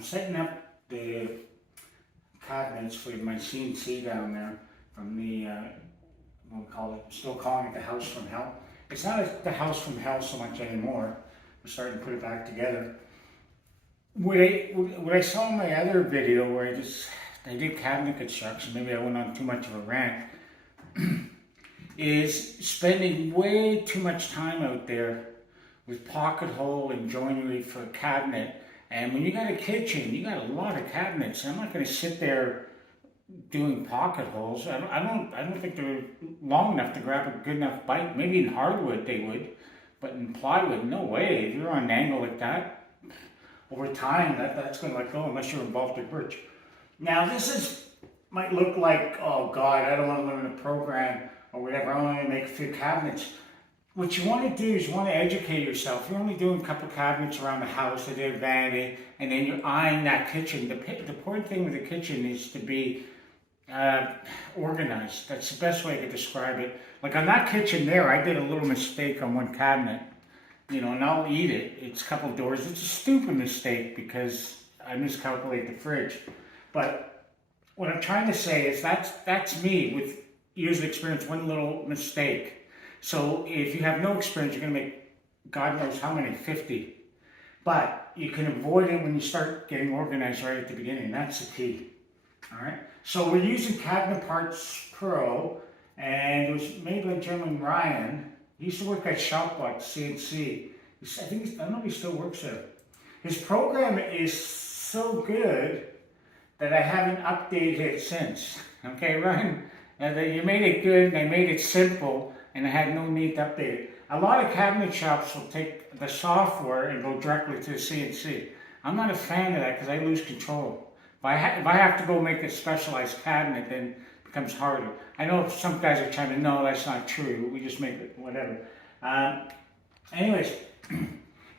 I'm setting up the cabinets for my CNC down there from the, we'll call it, still calling it the house from hell. It's not the house from hell so much anymore. We're starting to put it back together. What I saw in my other video where I did cabinet construction, maybe I went on too much of a rant, is spending way too much time out there with pocket hole and joinery for a cabinet. And when you got a kitchen, you got a lot of cabinets. I'm not going to sit there doing pocket holes. I don't think they're long enough to grab a good enough bite. Maybe in hardwood they would, but in plywood, no way. If you're on an angle like that, over time that's going to let go unless you're in Baltic birch. Now might look like, oh God, I don't want to learn a program or whatever. I want to make a few cabinets. What you want to do is you want to educate yourself. You're only doing a couple cabinets around the house at their vanity, and then you're eyeing that kitchen. The important thing with the kitchen is to be organized. That's the best way I could describe it. Like on that kitchen there, I did a little mistake on one cabinet, and I'll eat it. It's a couple of doors. It's a stupid mistake because I miscalculated the fridge. But what I'm trying to say is that's me with years of experience, one little mistake. So if you have no experience, you're going to make God knows how many, 50. But you can avoid it when you start getting organized right at the beginning. That's the key. All right. So we're using Cabinet Parts Pro, and it was made by German Ryan. He used to work at Shopbot CNC. I don't know if he still works there. His program is so good that I haven't updated it since. Okay, Ryan? You made it good, and I made it simple, and I had no need to update it. A lot of cabinet shops will take the software and go directly to the CNC. I'm not a fan of that because I lose control. If I have to go make a specialized cabinet, then it becomes harder. I know some guys are trying to, no, that's not true. We just make it, whatever. Anyways,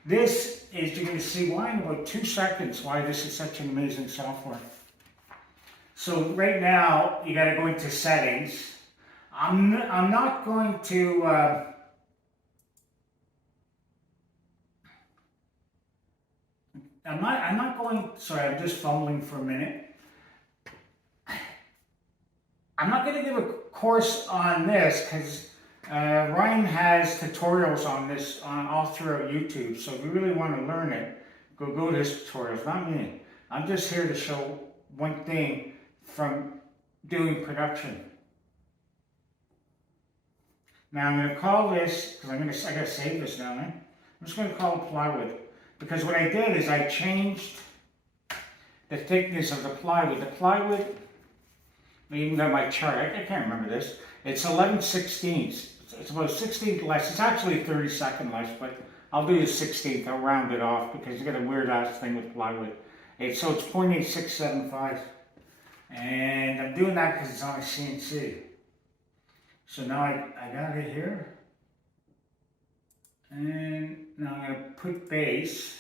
this is, you're going to see why in about 2 seconds why this is such an amazing software. So right now, you got to go into settings. I'm not going to, I'm not going, sorry, I'm just fumbling for a minute. I'm not going to give a course on this because Ryan has tutorials on this on all throughout YouTube. So if you really want to learn it, go to his tutorials, not me. I'm just here to show one thing from doing production. Now I'm going to call this, because I got to save this now, man. I'm just going to call it plywood. Because what I did is I changed the thickness of the plywood. The plywood, I even got my chart, I can't remember this. It's 11/16. It's about 1/16 less. It's actually 32nd less, but I'll do the 16th. I'll round it off because you got a weird ass thing with plywood. So it's 0.8675. And I'm doing that because it's on a CNC. So now I got it here. And now I'm going to put base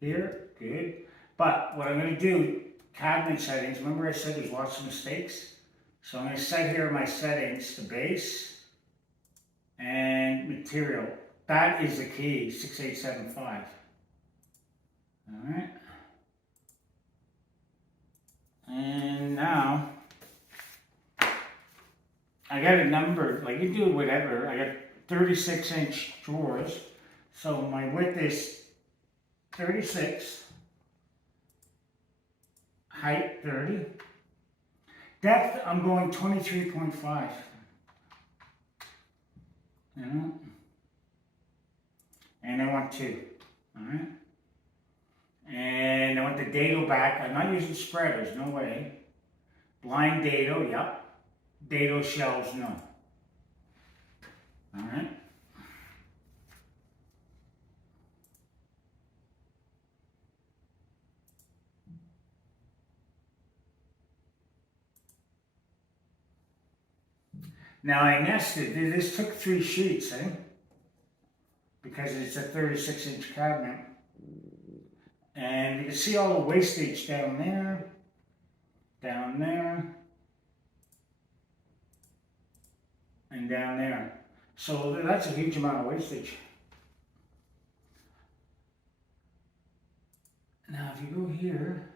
here. Good. But what I'm going to do, cabinet settings, remember I said there's lots of mistakes? So I'm going to set here my settings to base and material. That is the key, 6875. All right. And now I got it numbered, like you do whatever. I got 36-inch drawers. So my width is 36, height 30. Depth, I'm going 23.5. And I want 2. All right. And I want the dado back. I'm not using spreaders, no way. Blind dado, yep. Dado shelves, no. All right. Now I nested, this took 3 sheets, because it's a 36-inch cabinet. And you can see all the wastage down there, and down there. So that's a huge amount of wastage. Now if you go here,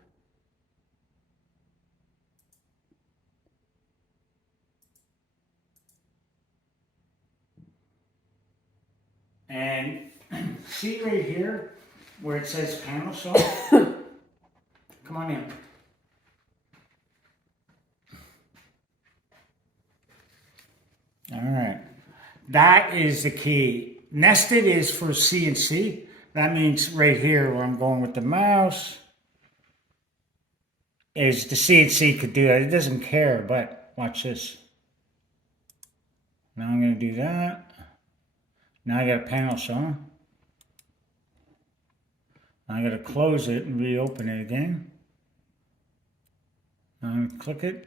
and see right here where it says panel saw? Come on in. All right. That is the key. Nested is for CNC. That means right here where I'm going with the mouse is the CNC could do that. It doesn't care, but watch this. Now I'm going to do that. Now I got a panel saw. I got to close it and reopen it again. Now I'm going to click it.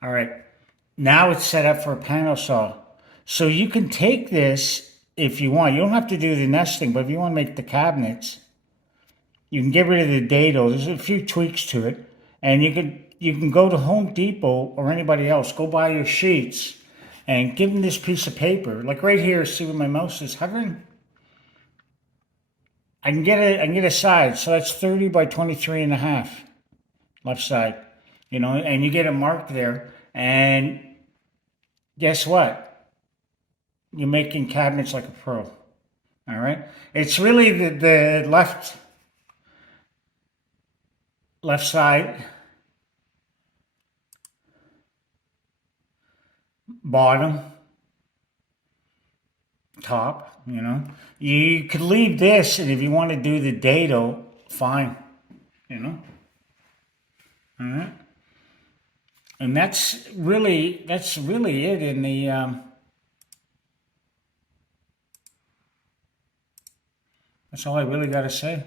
All right, now it's set up for a panel saw. So you can take this if you want. You don't have to do the nesting, but if you want to make the cabinets, you can get rid of the dado. There's a few tweaks to it. And you can go to Home Depot or anybody else, go buy your sheets and give them this piece of paper. Like right here, see where my mouse is hovering? I can get a side, so that's 30 by 23 and a half, left side. You know, and you get it marked there, and guess what? You're making cabinets like a pro. All right, it's really the left side, bottom, top. You know, you could leave this, and if you want to do the dado, fine. You know, all right. And that's really it in the, that's all I really got to say.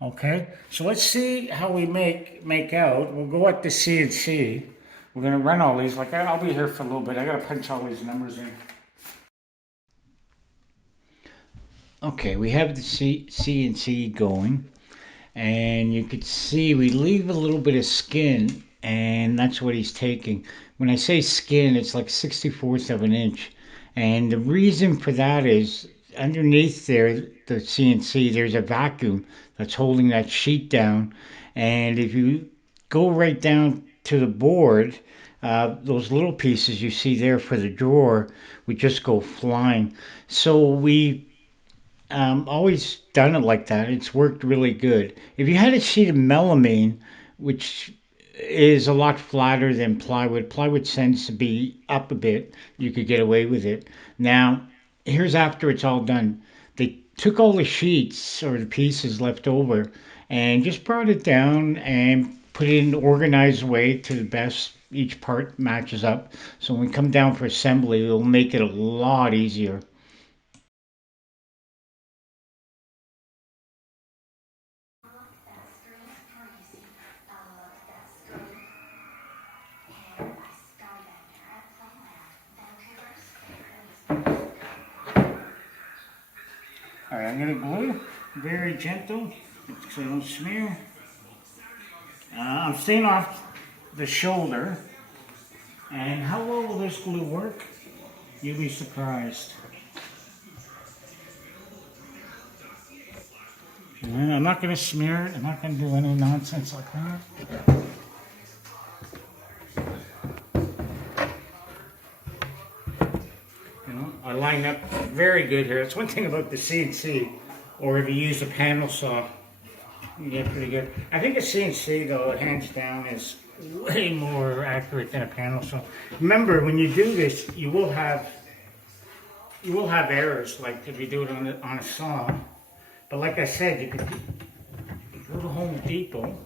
Okay, so let's see how we make out. We'll go at the CNC. We're going to run all these. Like, I'll be here for a little bit. I got to punch all these numbers in. Okay, we have the CNC going. And you could see we leave a little bit of skin, and that's what he's taking. When I say skin, it's like 64ths of an inch. And the reason for that is underneath there, the CNC, there's a vacuum that's holding that sheet down. And if you go right down to the board, those little pieces you see there for the drawer would just go flying. So we always done it like that. It's worked really good. If you had a sheet of melamine, which is a lot flatter than plywood, plywood tends to be up a bit, you could get away with it. Now, here's after it's all done. They took all the sheets or the pieces left over and just brought it down and put it in an organized way to the best each part matches up. So when we come down for assembly, it'll make it a lot easier. All right, I'm going to glue, very gentle, so I don't smear. I'm staying off the shoulder. And how well will this glue work? You'll be surprised. And I'm not going to smear it. I'm not going to do any nonsense like that. I line up very good here. That's one thing about the CNC, or if you use a panel saw, you get pretty good. I think a CNC, though, hands down, is way more accurate than a panel saw. Remember, when you do this, you will have errors, like if you do it on a saw. But like I said, you could go to Home Depot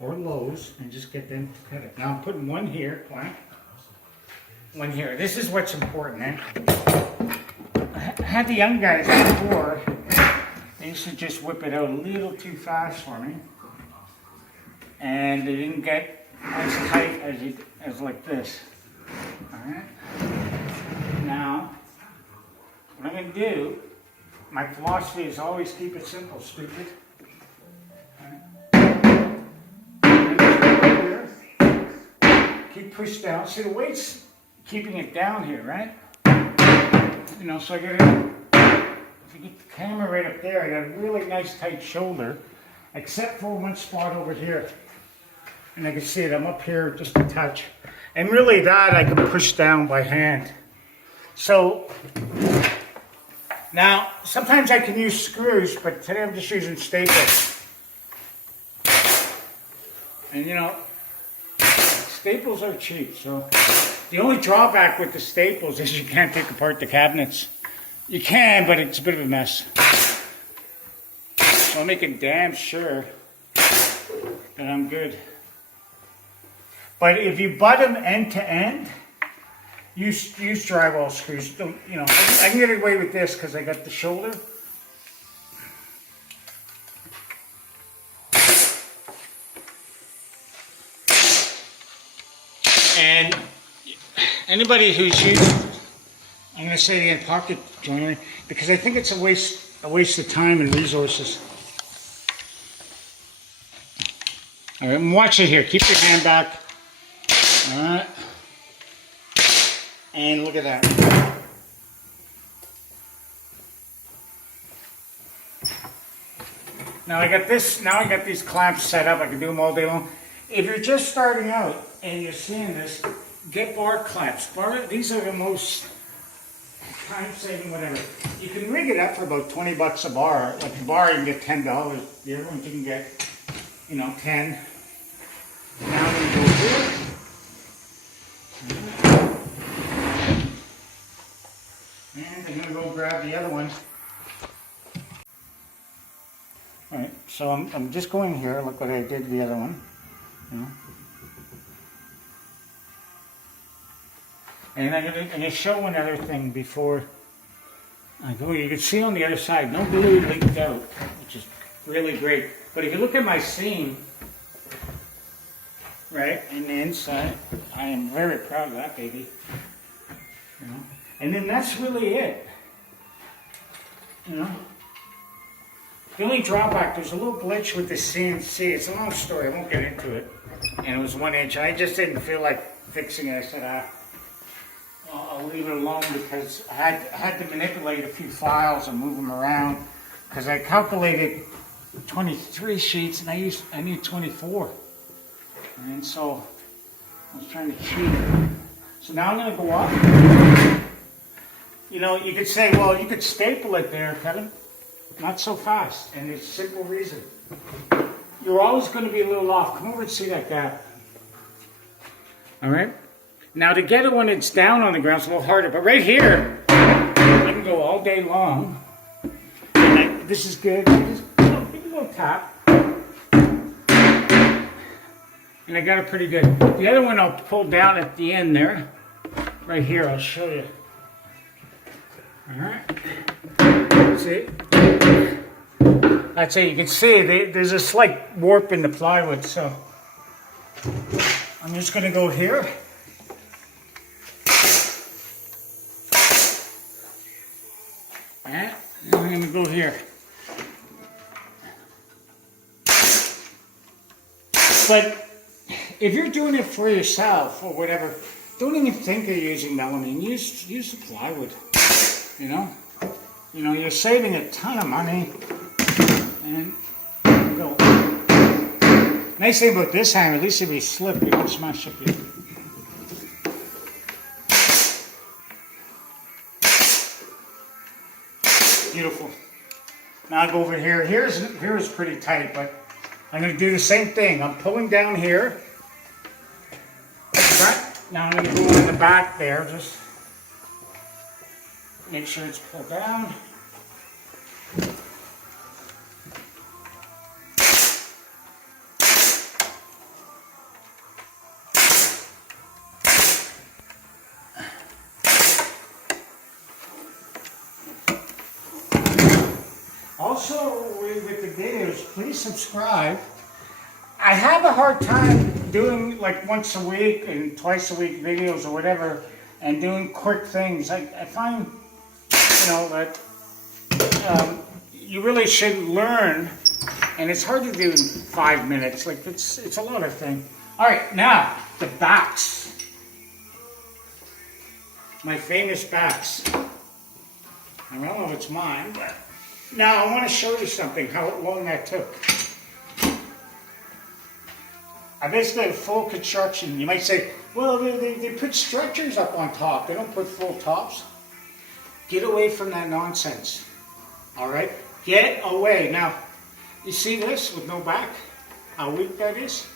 or Lowe's and just get them to cut it. Now I'm putting one here, one here. This is what's important, eh? I had the young guys before. They used to just whip it out a little too fast for me, and they didn't get as tight as like this. All right. Now, what I'm going to do, my philosophy is always keep it simple, stupid. keep pushed down. See, the weight's keeping it down here, right? You know, so I got to, if you get the camera right up there, I got a really nice tight shoulder, except for one spot over here. And I can see it, I'm up here just a touch. And really that I can push down by hand. So, now, sometimes I can use screws, but today I'm just using staples. And you know, staples are cheap, so the only drawback with the staples is you can't take apart the cabinets. You can, but it's a bit of a mess. So I'm making damn sure that I'm good. But if you butt them end to end, use drywall screws. Don't, you know, I can get away with this because I got the shoulder. And anybody who's used, I'm going to say again, pocket joinery, because I think it's a waste of time and resources. All right, watch it here. Keep your hand back. All right. And look at that. Now I got this. Now I got these clamps set up. I can do them all day long. If you're just starting out and you're seeing this, get bar clamps. These are the most time-saving, whatever. You can rig it up for about 20 bucks a bar. Like the bar, you can get $10. The other ones you can get, you know, 10. Now I'm going to go here. And I'm going to go grab the other one. Alright, so I'm just going here. Look what I did the other one. You know. And I'm going to show another thing before I go. You can see on the other side, no glue leaked out, which is really great. But if you look at my seam, right, and the inside, I am very proud of that baby. You know. And then that's really it. You know. The only drawback, there's a little glitch with the CNC. It's a long story, I won't get into it. And it was 1 inch. I just didn't feel like fixing it. I said, I'll leave it alone because I had to manipulate a few files and move them around because I calculated 23 sheets and I need 24. And so I was trying to cheat. So now I'm going to go up. You know, you could say, well, you could staple it there, Kevin. Not so fast, and it's a simple reason. You're always going to be a little off. Come over and see that gap. All right? Now to get it when it's down on the ground, it's a little harder. But right here, I can go all day long. And this is good. Just give it a little tap. And I got it pretty good. The other one I'll pull down at the end there. Right here, I'll show you. All right. See? That's it. You can see there's a slight warp in the plywood, so I'm just going to go here. And I'm going to go here. But if you're doing it for yourself or whatever, don't even think of using melamine. Use the plywood. You know, you're saving a ton of money. And go. Nice thing about this hammer, at least if you slip, you don't smash up your. Beautiful. Now I go over here. Here's pretty tight, but I'm going to do the same thing. I'm pulling down here. Now I'm going to go in the back there. Just make sure it's pulled down. Also, with the videos, please subscribe. I have a hard time doing like once a week and twice a week videos or whatever, and doing quick things. I find, you know, that you really should learn, and it's hard to do in 5 minutes. Like it's a lot of things. All right, now the backs. my famous backs. I don't know if it's mine, but now I want to show you something, how long that took. I basically had full construction. You might say, well, they put structures up on top. They don't put full tops. Get away from that nonsense. All right? Get away. Now, you see this with no back? How weak that is?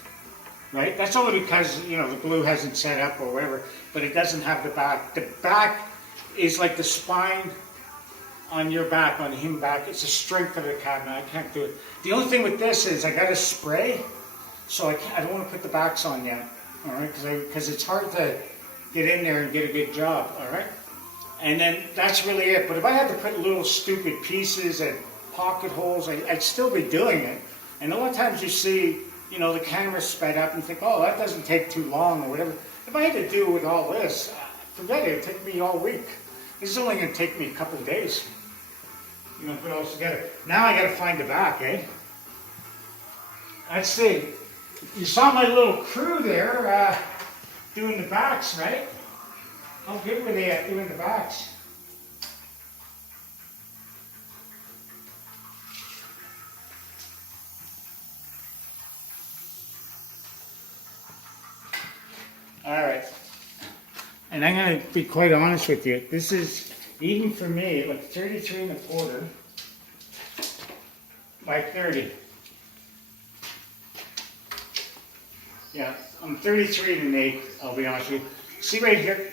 Right? That's only because, you know, the glue hasn't set up or whatever, but it doesn't have the back. The back is like the spine on your back, on him back. It's the strength of the cabinet. I can't do it. The only thing with this is I got to spray, so I don't want to put the backs on yet. All right? Because it's hard to get in there and get a good job. All right? And then that's really it. But if I had to put little stupid pieces and pocket holes, I'd still be doing it. And a lot of times you see, you know, the camera sped up and think, oh, that doesn't take too long or whatever. If I had to do with all this, forget it. It'd take me all week. This is only going to take me a couple of days. You know, put it all together. Now I got to find the back, eh? Let's see. You saw my little crew there doing the backs, right? How good were they at doing the backs? All right. And I'm going to be quite honest with you. This is, even for me, like 33 1/4 by 30. Yeah, I'm 33 1/8, I'll be honest with you. See right here?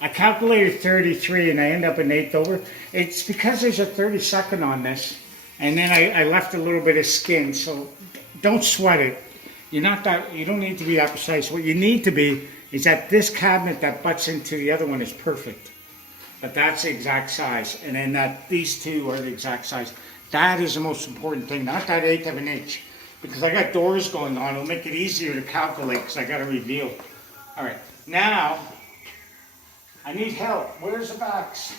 I calculated 33 and I end up an 1/8 over. It's because there's a 32nd on this. And then I left a little bit of skin, so don't sweat it. You're not that, you don't need to be that precise. What you need to be is that this cabinet that butts into the other one is perfect. But that's the exact size. And then that these two are the exact size. That is the most important thing, not that 1/8 of an inch. Because I got doors going on, it'll make it easier to calculate because I got to reveal. All right, now I need help. Where's the backs?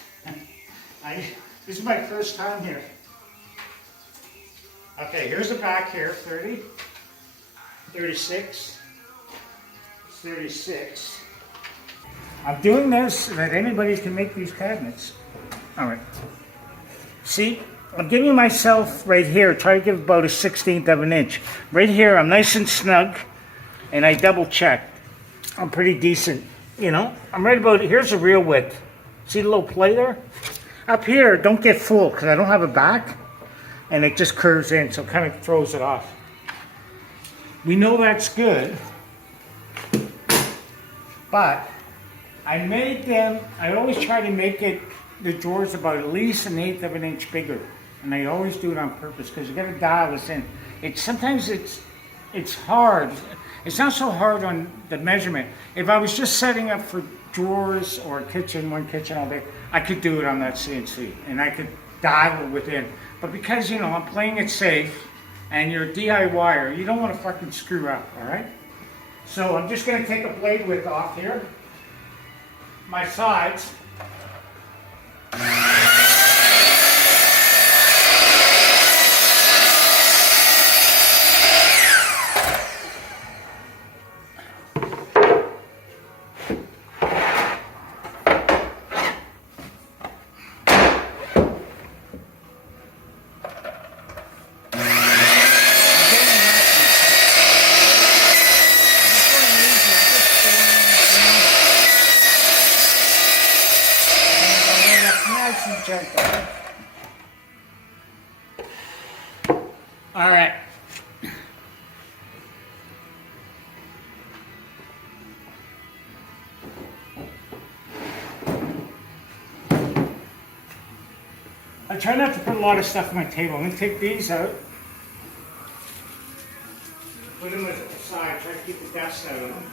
This is my first time here. Okay, here's the back here, 30, 36, 36. I'm doing this so that anybody can make these cabinets. All right. See, I'm giving myself right here, try to give about a 1/16 of an inch. Right here, I'm nice and snug, and I double check. I'm pretty decent, you know. I'm right about, here's the real width. See the little play there? Up here, don't get full, because I don't have a back, and it just curves in, so it kind of throws it off. We know that's good, but I made them, I always try to make it, the drawers about at least an 1/8 of an inch bigger. And I always do it on purpose because you got to dial this in. Sometimes it's hard. It's not so hard on the measurement. If I was just setting up for drawers or a kitchen, one kitchen all day, I could do it on that CNC and I could dial it within. But because, you know, I'm playing it safe and you're a DIYer, you don't want to fucking screw up, all right? So I'm just going to take a blade width off here. My sides. All right. I try not to put a lot of stuff on my table. I'm going to take these out. Put them at the side. Try to keep the dust out of them.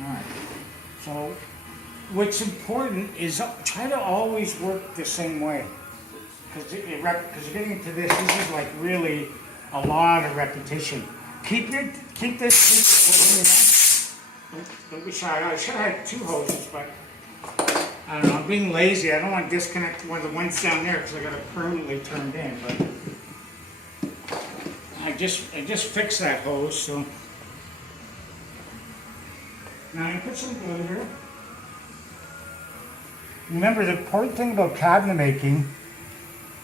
Alright. So what's important is try to always work the same way. Because you're getting into this is like really a lot of repetition. Keep this, you know. Don't be shy. I should have had 2 hoses, but I don't know, I'm being lazy. I don't want to disconnect one of the ones down there because I got it permanently turned in, but I just fixed that hose, so. Now I put some glue here. Remember, the important thing about cabinet making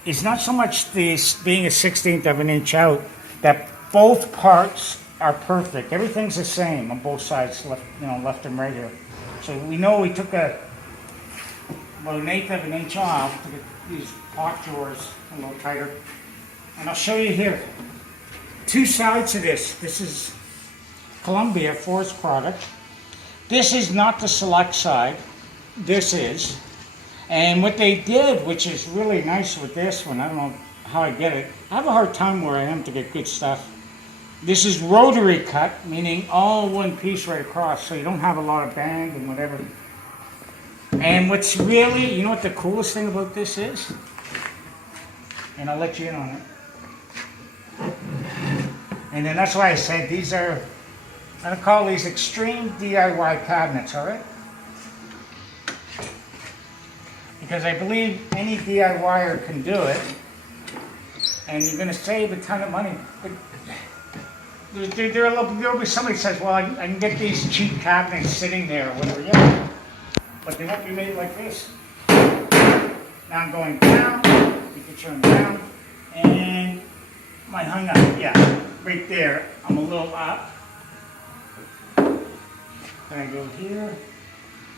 is not so much this being a 1/16 of an inch out, that both parts are perfect. Everything's the same on both sides, left and right here. So we know we took about 1/8 of an inch off to get these pot drawers a little tighter. And I'll show you here. Two sides of this. This is Columbia Forest product. This is not the select side. This is. And what they did, which is really nice with this one, I don't know how I get it. I have a hard time where I am to get good stuff. This is rotary cut, meaning all one piece right across, so you don't have a lot of band and whatever. And what's really, you know what the coolest thing about this is? And I'll let you in on it. And then that's why I said these are, I'm gonna call these extreme DIY cabinets, all right? Because I believe any DIYer can do it, and you're going to save a ton of money. There'll be somebody who says, well, I can get these cheap cabinets sitting there or whatever, yeah, but they won't be made like this. Now I'm going down, you can turn down, and my hung up, yeah, right there, I'm a little up. Then I go here.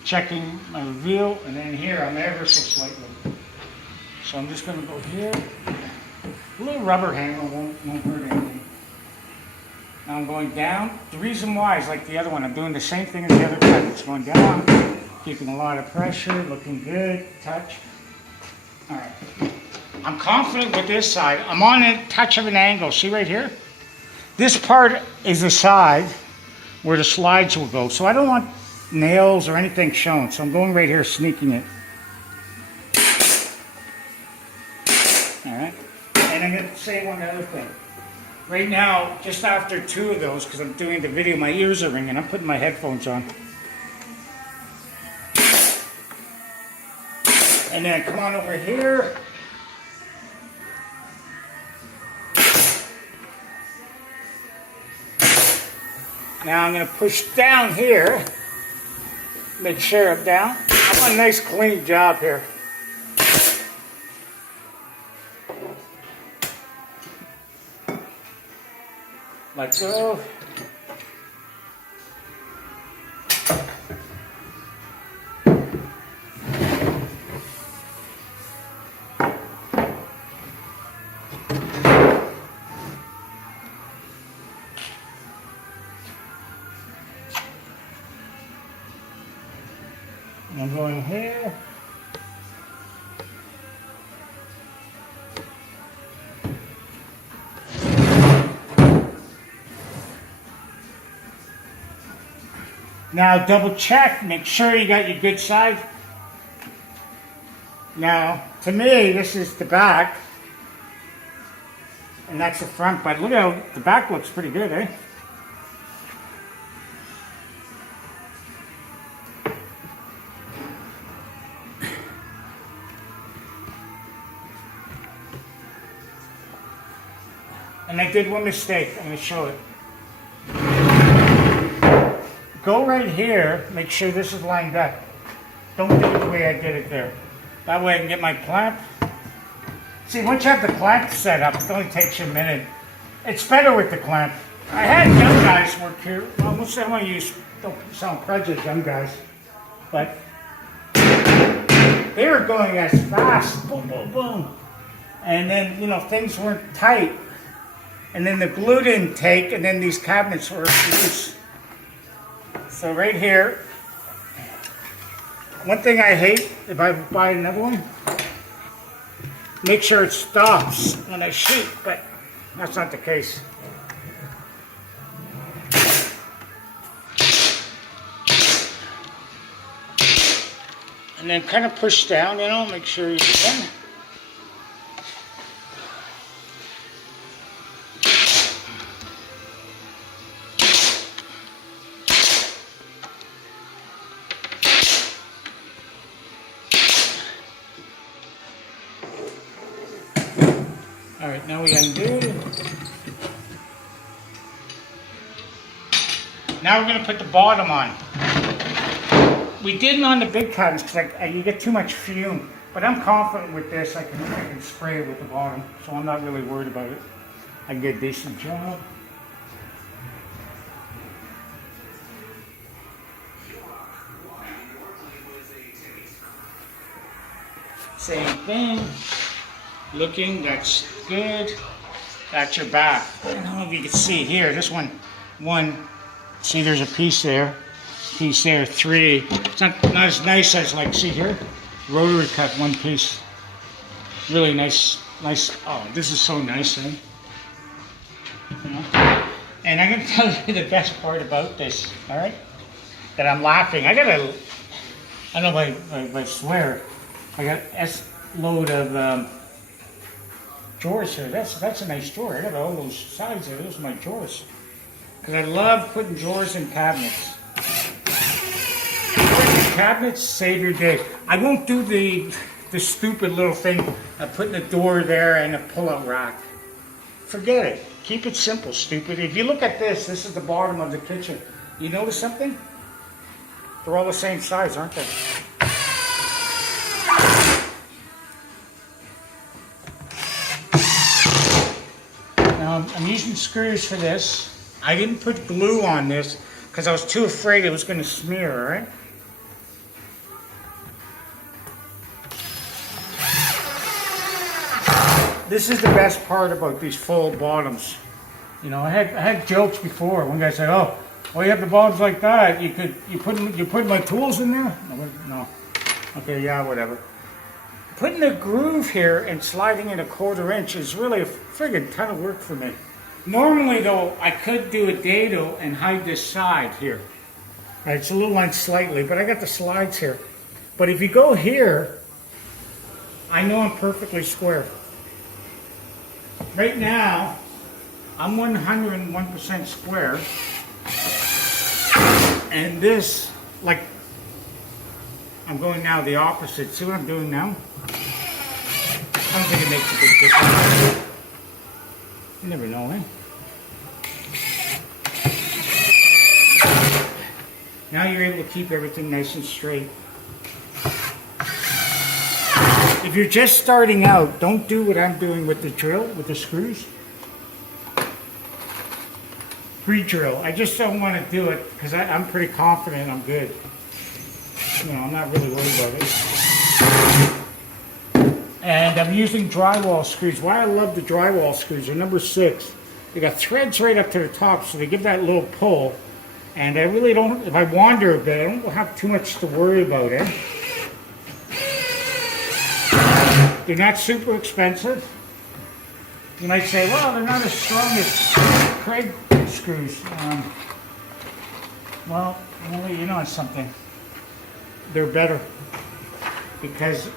Checking my reveal, and then here I'm ever so slightly. So I'm just going to go here. A little rubber handle won't hurt anything. Now I'm going down. The reason why is like the other one. I'm doing the same thing as the other side. It's going down, keeping a lot of pressure, looking good, touch. All right. I'm confident with this side. I'm on a touch of an angle. See right here? This part is the side where the slides will go. So I don't want nails or anything shown, so I'm going right here, sneaking it. All right, and I'm going to say one other thing. Right now, just after 2 of those, because I'm doing the video, my ears are ringing. I'm putting my headphones on. And then come on over here. Now I'm going to push down here. Make sure I'm down. I want a nice clean job here. Let go. I'm going here. Now double check, make sure you got your good side. Now, to me, this is the back, and that's the front, but look how the back looks pretty good, eh? And I did one mistake, I'm going to show it. Go right here, make sure this is lined up. Don't do it the way I did it there. That way I can get my clamp. See, once you have the clamp set up, it only takes you a minute. It's better with the clamp. I had young guys work here. Well, most of them I use, don't sound prejudiced, young guys. But they were going as fast, boom, boom, boom. And then, you know, things weren't tight. And then the glue didn't take, and then these cabinets were loose. So right here, one thing I hate, if I buy another one, make sure it stops when I shoot, but that's not the case. And then kind of push down, you know, make sure you can. All right, now we undo. Now we're gonna put the bottom on. We didn't on the big cabinets because you get too much fume. But I'm confident with this. I can spray it with the bottom, so I'm not really worried about it. I can get a decent job. Same thing. Looking, that's good. That's your back. I don't know if you can see here. This one, see there's a piece there, 3. It's not as nice as like, see here? Rotary cut, one piece. Really nice. Oh, this is so nice, eh? You know? And I'm gonna tell you the best part about this, all right? That I'm laughing. I don't know if I swear. I got S load of drawers here. That's a nice drawer. I got all those sides there. Those are my drawers. Because I love putting drawers in cabinets. Cabinets save your day. I won't do the stupid little thing of putting a door there and a pull-out rack. Forget it. Keep it simple, stupid. If you look at this is the bottom of the kitchen. You notice something? They're all the same size, aren't they? Now, I'm using screws for this. I didn't put glue on this because I was too afraid it was going to smear, all right? This is the best part about these full bottoms. You know, I had jokes before. One guy said, "Oh, well, you have the bottoms like that. You put my tools in there?" No. Okay, yeah, whatever. Putting the groove here and sliding in a 1/4 inch is really a friggin' ton of work for me. Normally, though, I could do a dado and hide this side here. Right, it's a little slightly, but I got the slides here. But if you go here, I know I'm perfectly square. Right now, I'm 101% square. And this, like, I'm going now the opposite. See what I'm doing now? I don't think it makes a big difference. You never know, eh? Now you're able to keep everything nice and straight. If you're just starting out, don't do what I'm doing with the drill, with the screws. Pre-drill. I just don't want to do it because I'm pretty confident I'm good. You know, I'm not really worried about it. And I'm using drywall screws. Why I love the drywall screws, they're number 6. They got threads right up to the top, so they give that little pull. And I really don't, if I wander a bit, I don't have too much to worry about it. They're not super expensive. You might say, well, they're not as strong as Craig screws. Well, you know something. They're better because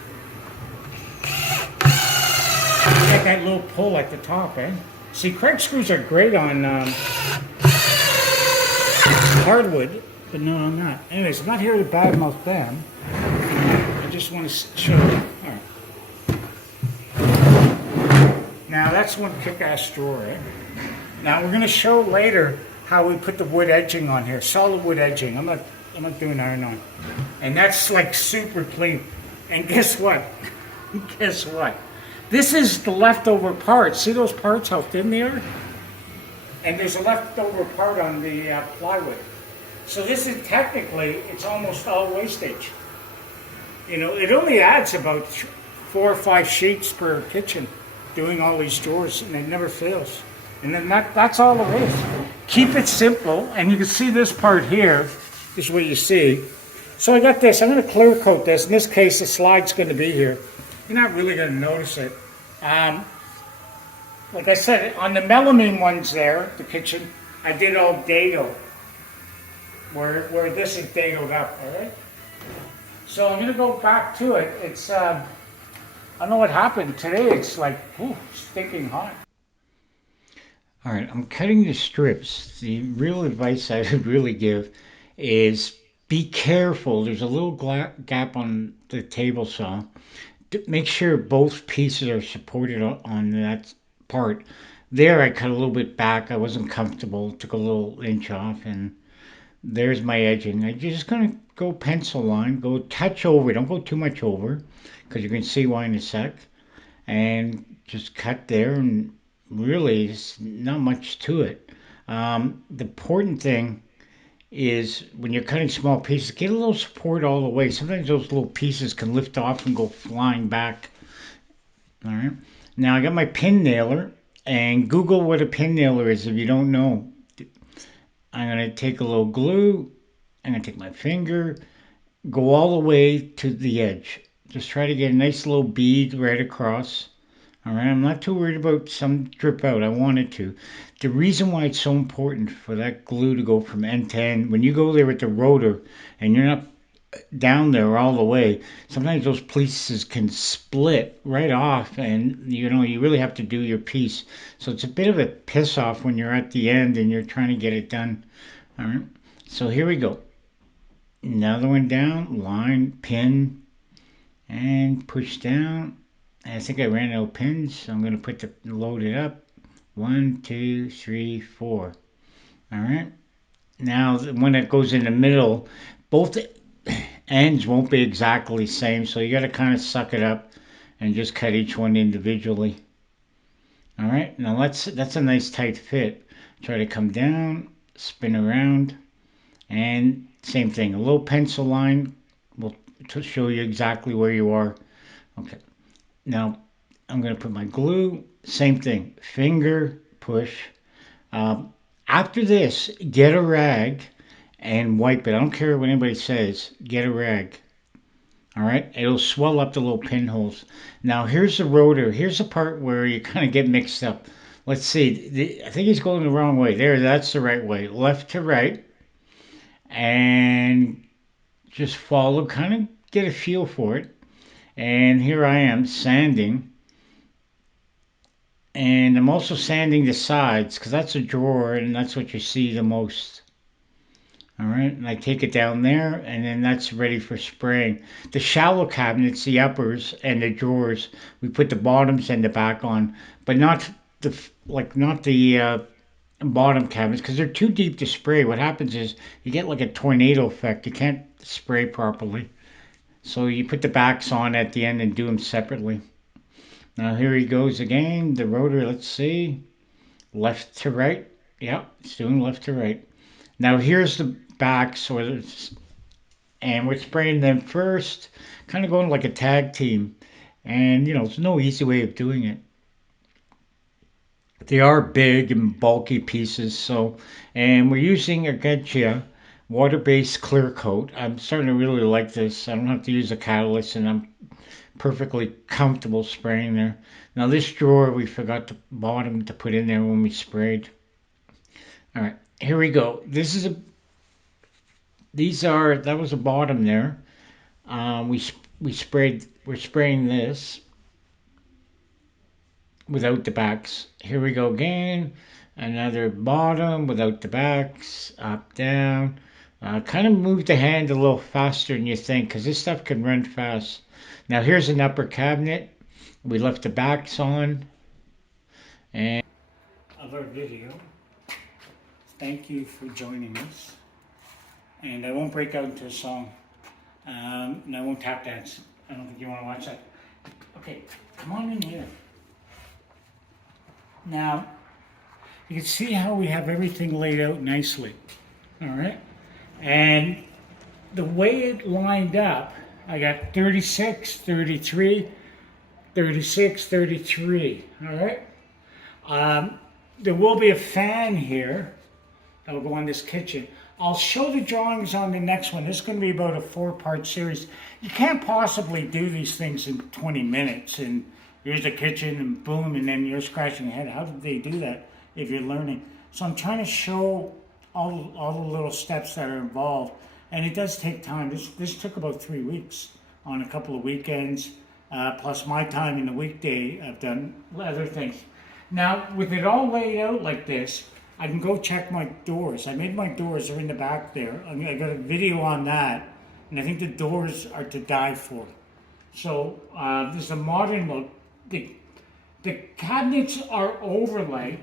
you got that little pull at the top, eh? See, Craig screws are great on hardwood, but no, I'm not. Anyways, I'm not here to badmouth them. I just want to show you. All right. Now that's one kick-ass drawer, eh? Now we're going to show later how we put the wood edging on here, solid wood edging. I'm not doing iron-on, and that's like super clean. And guess what? Guess what? This is the leftover part. See those parts how thin they are? And there's a leftover part on the plywood. So this is technically, it's almost all wastage. You know, it only adds about 4 or 5 sheets per kitchen doing all these drawers, and it never fails. And then that's all it is. Keep it simple, and you can see this part here. This is what you see. So I got this. I'm going to clear coat this. In this case, the slide's going to be here. You're not really going to notice it. Like I said, on the melamine ones there, the kitchen, I did all dado. Where this is dadoed up, all right? So I'm going to go back to it. It's, I don't know what happened. Today it's like, ooh, stinking hot. All right, I'm cutting the strips. The real advice I would really give is be careful. There's a little gap on the table saw. Make sure both pieces are supported on that part. There I cut a little bit back. I wasn't comfortable. Took a little inch off, and there's my edging. I'm just gonna go pencil line, go touch over. Don't go too much over, because you can see why in a sec. And just cut there, and really, it's not much to it. The important thing is when you're cutting small pieces, get a little support all the way. Sometimes those little pieces can lift off and go flying back. All right. Now I got my pin nailer, and Google what a pin nailer is if you don't know. I'm going to take a little glue. I'm going to take my finger, go all the way to the edge. Just try to get a nice little bead right across. All right, I'm not too worried about some drip out. I want it to. The reason why it's so important for that glue to go from end to end, when you go there with the rotor and you're not down there all the way, sometimes those pieces can split right off, and you really have to do your piece. So it's a bit of a piss off when you're at the end and you're trying to get it done. All right, so here we go. Another one down, line, pin, and push down. I think I ran out of pins, so I'm going to load it up. 1, 2, 3, 4. All right. Now, when it goes in the middle, both ends won't be exactly the same, so you got to kind of suck it up and just cut each one individually. All right. Now that's a nice tight fit. Try to come down, spin around, and same thing. A little pencil line will show you exactly where you are. Okay. Now, I'm going to put my glue, same thing, finger, push. After this, get a rag and wipe it. I don't care what anybody says, get a rag. All right, it'll swell up the little pinholes. Now, here's the rotor. Here's the part where you kind of get mixed up. Let's see, I think he's going the wrong way. There, that's the right way. Left to right. And just follow, kind of get a feel for it. And here I am sanding. And I'm also sanding the sides because that's a drawer and that's what you see the most. All right, and I take it down there and then that's ready for spraying. The shallow cabinets, the uppers and the drawers, we put the bottoms and the back on, but not the bottom cabinets because they're too deep to spray. What happens is you get like a tornado effect. You can't spray properly. So you put the backs on at the end and do them separately. Now here he goes again, the rotor, let's see, left to right. Yep, it's doing left to right. Now here's the backs, and we're spraying them first, kind of going like a tag team. And, there's no easy way of doing it. They are big and bulky pieces, and we're using a Gotcha water-based clear coat. I'm starting to really like this. I don't have to use a catalyst, and I'm perfectly comfortable spraying there. Now this drawer we forgot the bottom to put in there when we sprayed. All right, here we go. That was a bottom there. We're spraying this without the backs. Here we go again. Another bottom without the backs. Up, down. Kind of move the hand a little faster than you think because this stuff can run fast. Now here's an upper cabinet. We left the backs on. And of our video. Thank you for joining us. And I won't break out into a song. And I won't tap dance. I don't think you want to watch that. Okay, come on in here. Now, you can see how we have everything laid out nicely. All right? And the way it lined up, I got 36, 33, 36, 33. All right? There will be a fan here that will go on this kitchen. I'll show the drawings on the next one. This is going to be about a 4-part series. You can't possibly do these things in 20 minutes. And here's the kitchen and boom, and then you're scratching your head. How did they do that if you're learning? So I'm trying to show all the little steps that are involved. And it does take time. This took about 3 weeks on a couple of weekends, plus my time in the weekday. I've done other things. Now, with it all laid out like this, I can go check my doors. I made my doors, they're in the back there. I got a video on that, and I think the doors are to die for. So this is a modern look. The cabinets are overlay,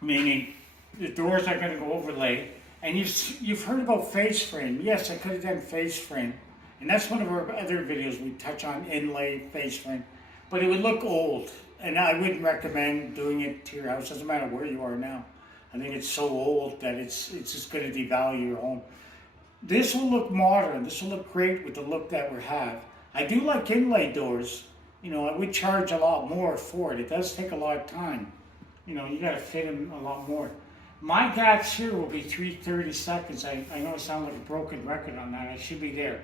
meaning the doors are going to go overlay. And you've heard about face frame. Yes, I could have done face frame. And that's one of our other videos we touch on, inlay, face frame. But it would look old. And I wouldn't recommend doing it to your house. Doesn't matter where you are now. I think it's so old that it's just going to devalue your home. This will look modern. This will look great with the look that we have. I do like inlay doors. You know, I would charge a lot more for it. It does take a lot of time. You know, you got to fit them a lot more. My gaps here will be 3:30 seconds. I know I sound like a broken record on that. I should be there.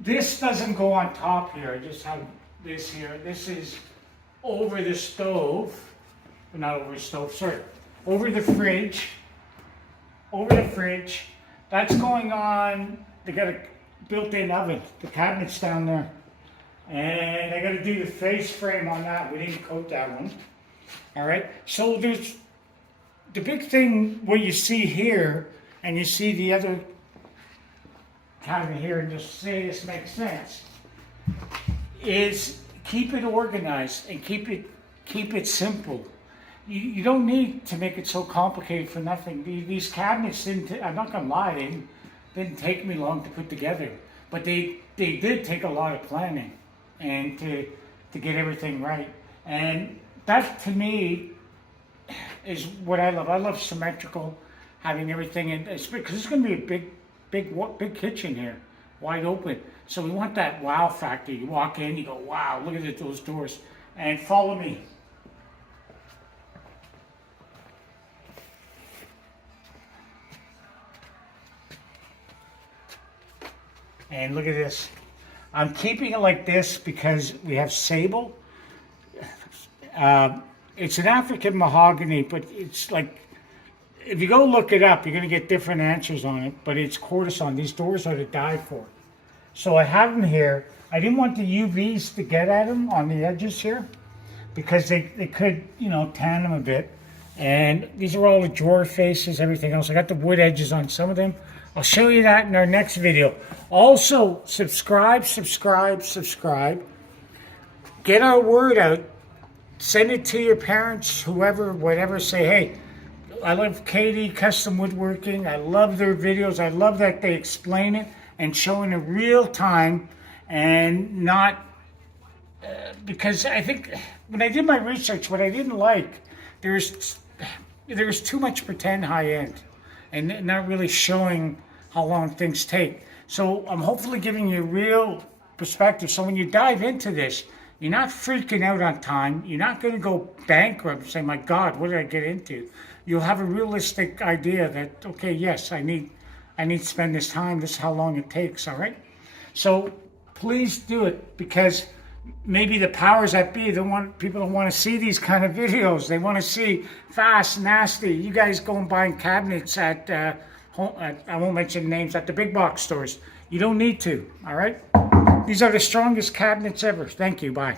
This doesn't go on top here. I just have this here. This is over the stove. Not over the stove, sorry. Over the fridge. Over the fridge. That's going on. They got a built-in oven. The cabinet's down there. And I got to do the face frame on that. We didn't coat that one. All right. So there's the big thing, what you see here, and you see the other cabinet here, and just say this makes sense, is keep it organized and keep it simple. You don't need to make it so complicated for nothing. These cabinets didn't, I'm not gonna lie, they didn't take me long to put together, but they did take a lot of planning and to get everything right. And that to me is what I love. I love symmetrical, having everything in, because it's going to be a big kitchen here, wide open. So we want that wow factor. You walk in, you go, wow, look at those doors. And follow me. And look at this. I'm keeping it like this because we have sable. It's an African mahogany, but it's like, if you go look it up, you're going to get different answers on it, but it's courtesan. These doors are to die for. So I have them here. I didn't want the UVs to get at them on the edges here because they could, you know, tan them a bit. And these are all the drawer faces, everything else. I got the wood edges on some of them. I'll show you that in our next video. Also, subscribe. Get our word out. Send it to your parents, whoever, whatever. Say, hey, I love Katie Custom Woodworking. I love their videos. I love that they explain it and show in real time, and not because I think when I did my research, what I didn't like, there's too much pretend high end and not really showing how long things take. So I'm hopefully giving you real perspective. So when you dive into this, you're not freaking out on time. You're not going to go bankrupt and say, my God, what did I get into? You'll have a realistic idea that, okay, yes, I need to spend this time. This is how long it takes, all right? So please do it, because maybe the powers that be, people don't want to see these kind of videos. They want to see fast, nasty. You guys go and buy cabinets at, I won't mention names, at the big box stores. You don't need to, all right? These are the strongest cabinets ever. Thank you. Bye.